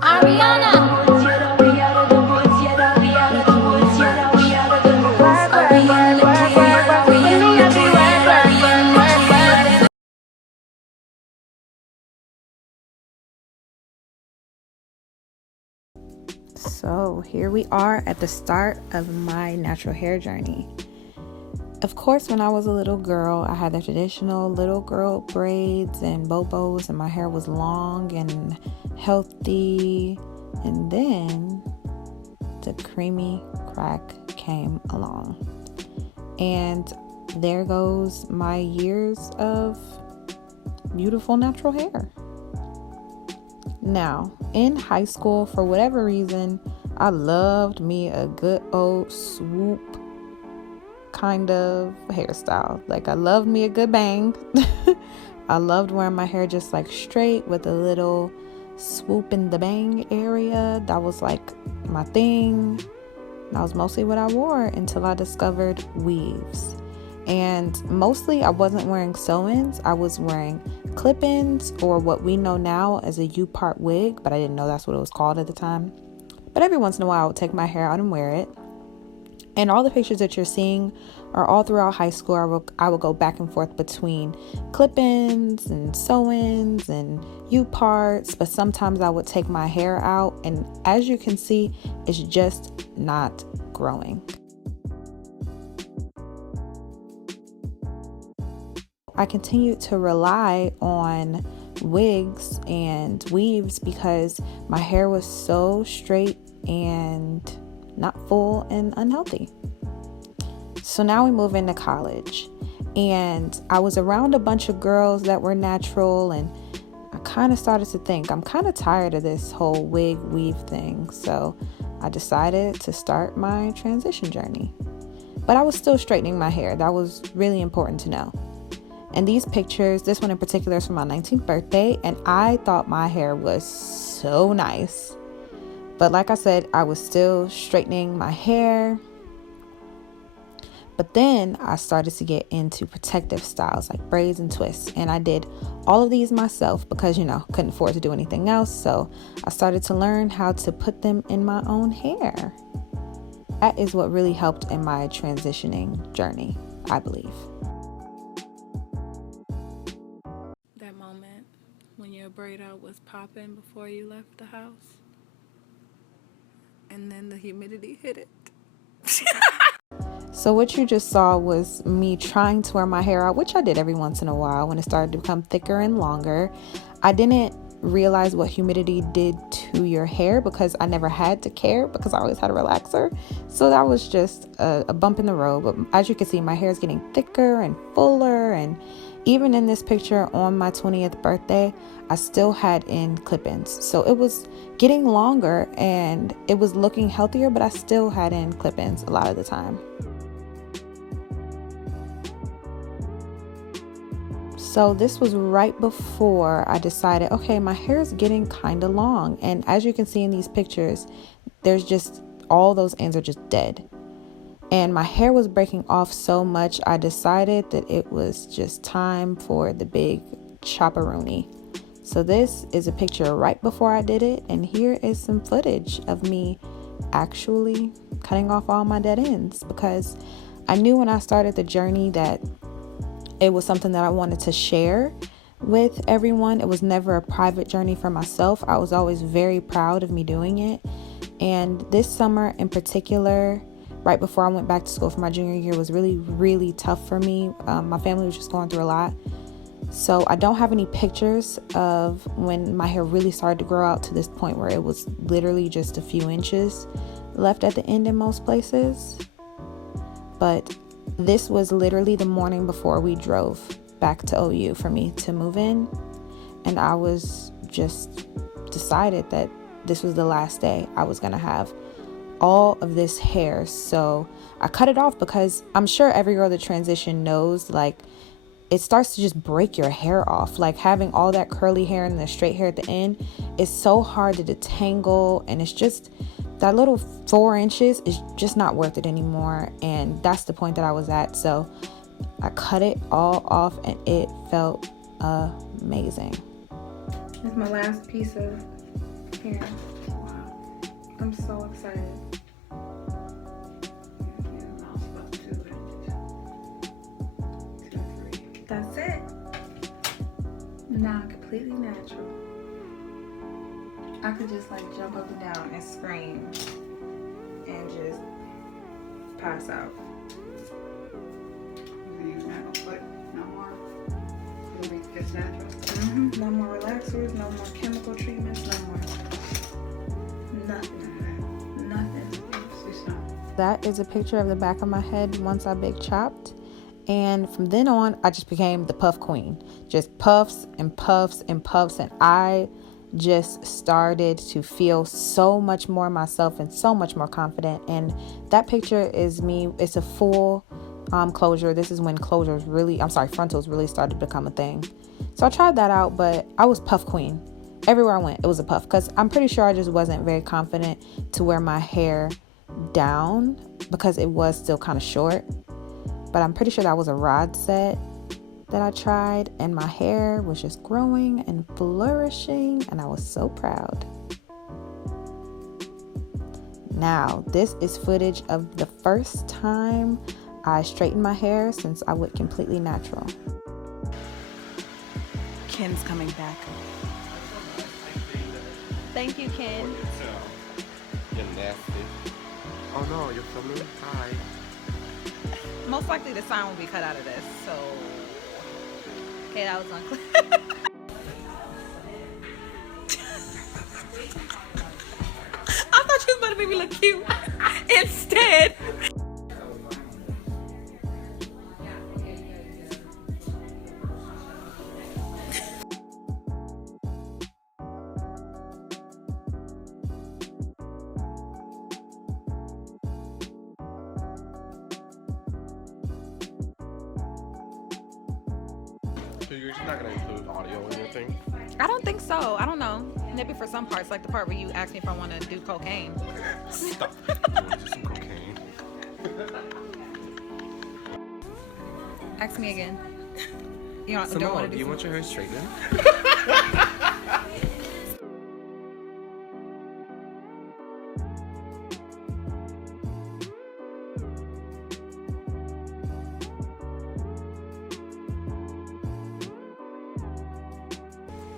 Ariana. So here we are at the start of my natural hair journey. Of course, when I was a little girl, I had the traditional little girl braids and bobos, and my hair was long and healthy. And then the creamy crack came along. And there goes my years of beautiful natural hair. Now, in high school, for whatever reason, I loved me a good old swoop kind of hairstyle. Like, I loved me a good bang. I loved wearing my hair just like straight with a little swoop in the bang area. That was like my thing. That was mostly what I wore until I discovered weaves. And mostly I wasn't wearing sew-ins. I was wearing clip-ins, or what we know now as a U-part wig, but I didn't know that's what it was called at the time. But every once in a while I would take my hair out and wear it. And all the pictures that you're seeing are all throughout high school. I would go back and forth between clip-ins and sew-ins and U-parts, but sometimes I would take my hair out, and as you can see, it's just not growing. I continued to rely on wigs and weaves because my hair was so straight and not full and unhealthy. So now we move into college, and I was around a bunch of girls that were natural, and I kind of started to think, I'm kind of tired of this whole wig weave thing. So I decided to start my transition journey. But I was still straightening my hair. That was really important to know. And these pictures, this one in particular is from my 19th birthday, and I thought my hair was so nice. But like I said, I was still straightening my hair. But then I started to get into protective styles like braids and twists. And I did all of these myself because, couldn't afford to do anything else. So I started to learn how to put them in my own hair. That is what really helped in my transitioning journey, I believe. That moment when your braid out was popping before you left the house, and then the humidity hit it. So what you just saw was me trying to wear my hair out, which I did every once in a while when it started to become thicker and longer. I didn't realize what humidity did to your hair because I never had to care because I always had a relaxer. So that was just a bump in the road. But as you can see, my hair is getting thicker and fuller. And even in this picture on my 20th birthday, I still had in clip-ins. So it was getting longer and it was looking healthier, but I still had in clip-ins a lot of the time. So this was right before I decided, okay, my hair is getting kind of long. And as you can see in these pictures, there's just all those ends are just dead. And my hair was breaking off so much, I decided that it was just time for the big chopperoonie. So this is a picture right before I did it. And here is some footage of me actually cutting off all my dead ends, because I knew when I started the journey that it was something that I wanted to share with everyone. It was never a private journey for myself. I was always very proud of me doing it. And this summer in particular, right before I went back to school for my junior year, was really, really tough for me. My family was just going through a lot. So I don't have any pictures of when my hair really started to grow out to this point where it was literally just a few inches left at the end in most places. But this was literally the morning before we drove back to OU for me to move in. And I was just decided that this was the last day I was going to have all of this hair. So I cut it off because I'm sure every girl that transition knows, like, it starts to just break your hair off. Like, having all that curly hair and the straight hair at the end is so hard to detangle. And it's just, that little 4 inches is just not worth it anymore. And that's the point that I was at. So I cut it all off and it felt amazing. That's my last piece of Here. I'm so excited. That's it. Now completely natural. I could just like jump up and down and scream and just pass out. You're not gonna put no more? You'll make this natural? No more relaxers, no more chemical treatments, no more. Nothing. Nothing. That is a picture of the back of my head once I big chopped. And from then on, I just became the puff queen. Just puffs and puffs and puffs. And I just started to feel so much more myself and so much more confident. And that picture is me. It's a full closure. This is when frontals really started to become a thing. So I tried that out, but I was puff queen. Everywhere I went, it was a puff. Because I'm pretty sure I just wasn't very confident to wear my hair down because it was still kind of short. But I'm pretty sure that was a rod set that I tried, and my hair was just growing and flourishing, and I was so proud. Now, this is footage of the first time I straightened my hair since I went completely natural. Ken's coming back. Thank you, Ken. You're nasty. Oh no, you're filming? Hi. Most likely the sound will be cut out of this, so... Okay, that was unclear. I thought you was about to make me look cute. Instead. So you're just not gonna include audio in your thing? I don't think so. I don't know. Maybe for some parts, like the part where you asked me if I want to do cocaine. Stop. You want to do some cocaine? Ask me again. You don't Simone, want to do you want your hair straightened?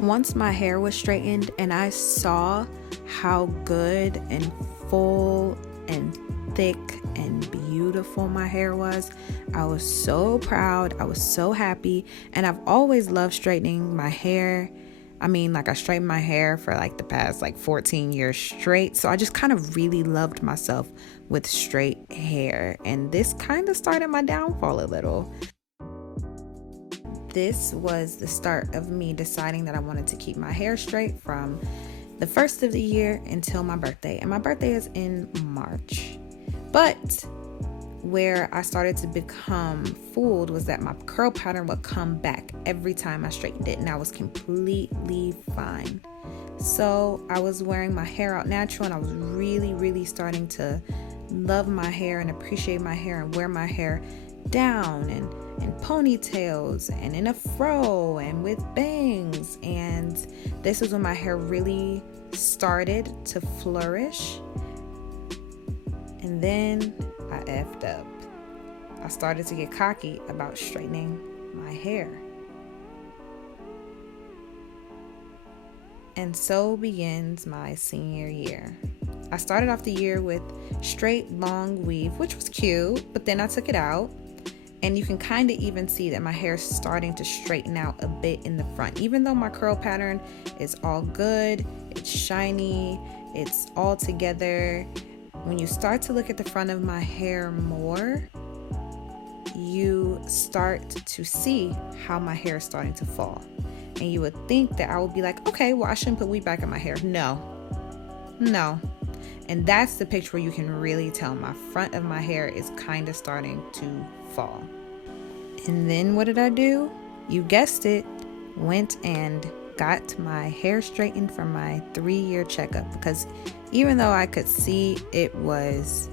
Once my hair was straightened and I saw how good and full and thick and beautiful my hair was, I was so proud. I was so happy. And I've always loved straightening my hair. I mean, like I straightened my hair for like the past 14 years straight. So I just kind of really loved myself with straight hair. And this kind of started my downfall a little. This was the start of me deciding that I wanted to keep my hair straight from the first of the year until my birthday. And my birthday is in March. But where I started to become fooled was that my curl pattern would come back every time I straightened it. And I was completely fine. So I was wearing my hair out natural, and I was really, really starting to love my hair and appreciate my hair and wear my hair down and ponytails and in a fro and with bangs. And this was when my hair really started to flourish. And then I effed up. I started to get cocky about straightening my hair. And so begins my senior year. I started off the year with straight long weave, which was cute, but then I took it out. And you can kind of even see that my hair is starting to straighten out a bit in the front. Even though my curl pattern is all good, it's shiny, it's all together. When you start to look at the front of my hair more, you start to see how my hair is starting to fall. And you would think that I would be like, okay, well, I shouldn't put weave back in my hair. No. And that's the picture where you can really tell my front of my hair is kind of starting to fall. And then what did I do? You guessed it, went and got my hair straightened for my 3-year checkup, because even though I could see it was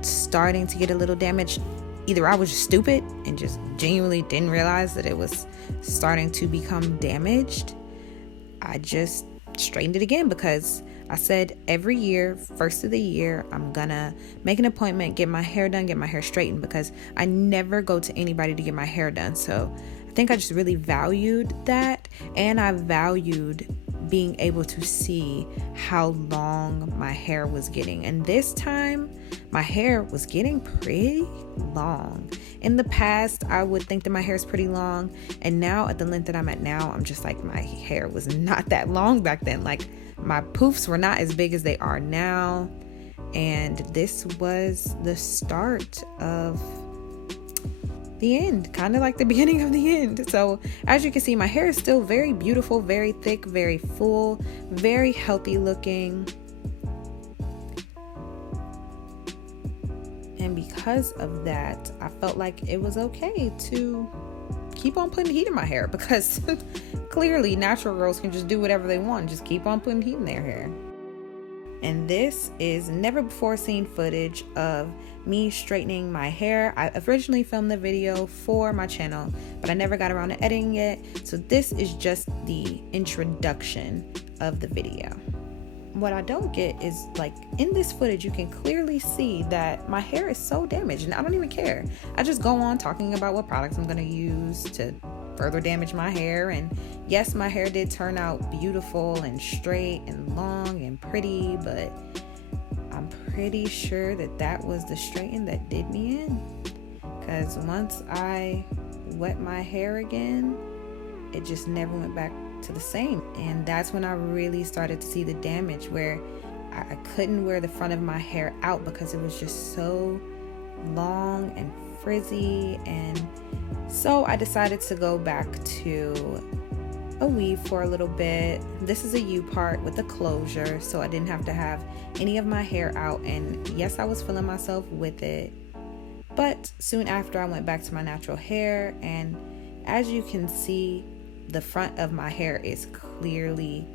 starting to get a little damaged, either I was just stupid and just genuinely didn't realize that it was starting to become damaged. I just straightened it again because I said every year, first of the year, I'm gonna make an appointment, get my hair done, get my hair straightened, because I never go to anybody to get my hair done. So I think I just really valued that, and I valued being able to see how long my hair was getting. And this time my hair was getting pretty long. In the past, I would think that my hair is pretty long, and now at the length that I'm at now, I'm just like, my hair was not that long back then. Like, my poofs were not as big as they are now. And this was the start of the end, kind of like the beginning of the end. So as you can see, my hair is still very beautiful, very thick, very full, very healthy looking. And because of that, I felt like it was okay to keep on putting heat in my hair, because clearly natural girls can just do whatever they want, just keep on putting heat in their hair. And this is never before seen footage of me straightening my hair. I originally filmed the video for my channel, but I never got around to editing it. So this is just the introduction of the video. What I don't get is, like, in this footage, you can clearly see that my hair is so damaged, and I don't even care. I just go on talking about what products I'm going to use to further damage my hair. And yes, my hair did turn out beautiful and straight and long and pretty, but I'm pretty sure that that was the straighten that did me in, because once I wet my hair again, it just never went back to the same. And that's when I really started to see the damage, where I couldn't wear the front of my hair out because it was just so long and frizzy. And so I decided to go back to a weave for a little bit. This is a U part with a closure, so I didn't have to have any of my hair out. And yes, I was feeling myself with it, but soon after I went back to my natural hair, and as you can see, the front of my hair is clearly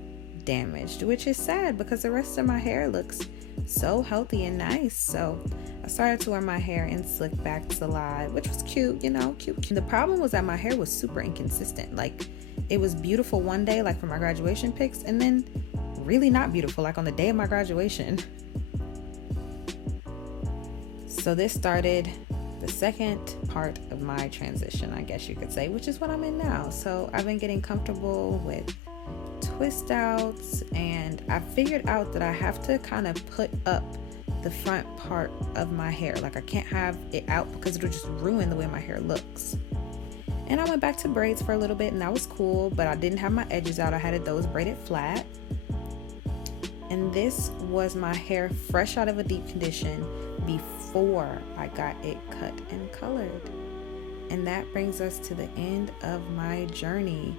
damaged, which is sad because the rest of my hair looks so healthy and nice. So I started to wear my hair in slick back salade, which was cute, you know, cute. The problem was that my hair was super inconsistent. Like, it was beautiful one day, like for my graduation pics, and then really not beautiful, like on the day of my graduation. So this started the second part of my transition, I guess you could say, which is what I'm in now. So I've been getting comfortable with twist outs, and I figured out that I have to kind of put up the front part of my hair. Like, I can't have it out because it'll just ruin the way my hair looks. And I went back to braids for a little bit, and that was cool, but I didn't have my edges out. I had those braided flat. And this was my hair fresh out of a deep condition before I got it cut and colored. And that brings us to the end of my journey.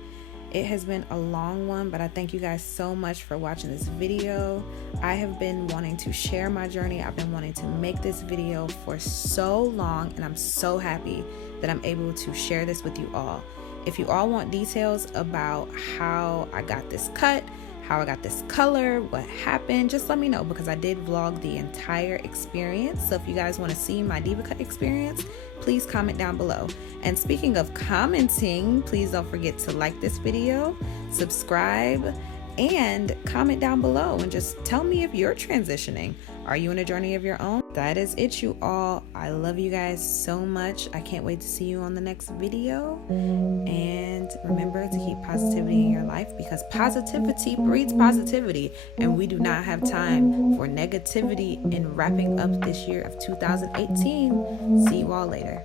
It has been a long one, but I thank you guys so much for watching this video. I have been wanting to share my journey. I've been wanting to make this video for so long, and I'm so happy that I'm able to share this with you all. If you all want details about how I got this cut, how I got this color, what happened, just let me know, because I did vlog the entire experience. So if you guys want to see my diva cut experience, please comment down below. And speaking of commenting, please don't forget to like this video, subscribe, and comment down below and just tell me if you're transitioning. Are you in a journey of your own? That is it, you all. I love you guys so much. I can't wait to see you on the next video. And remember to keep positivity in your life, because positivity breeds positivity, and we do not have time for negativity in wrapping up this year of 2018. See you all later.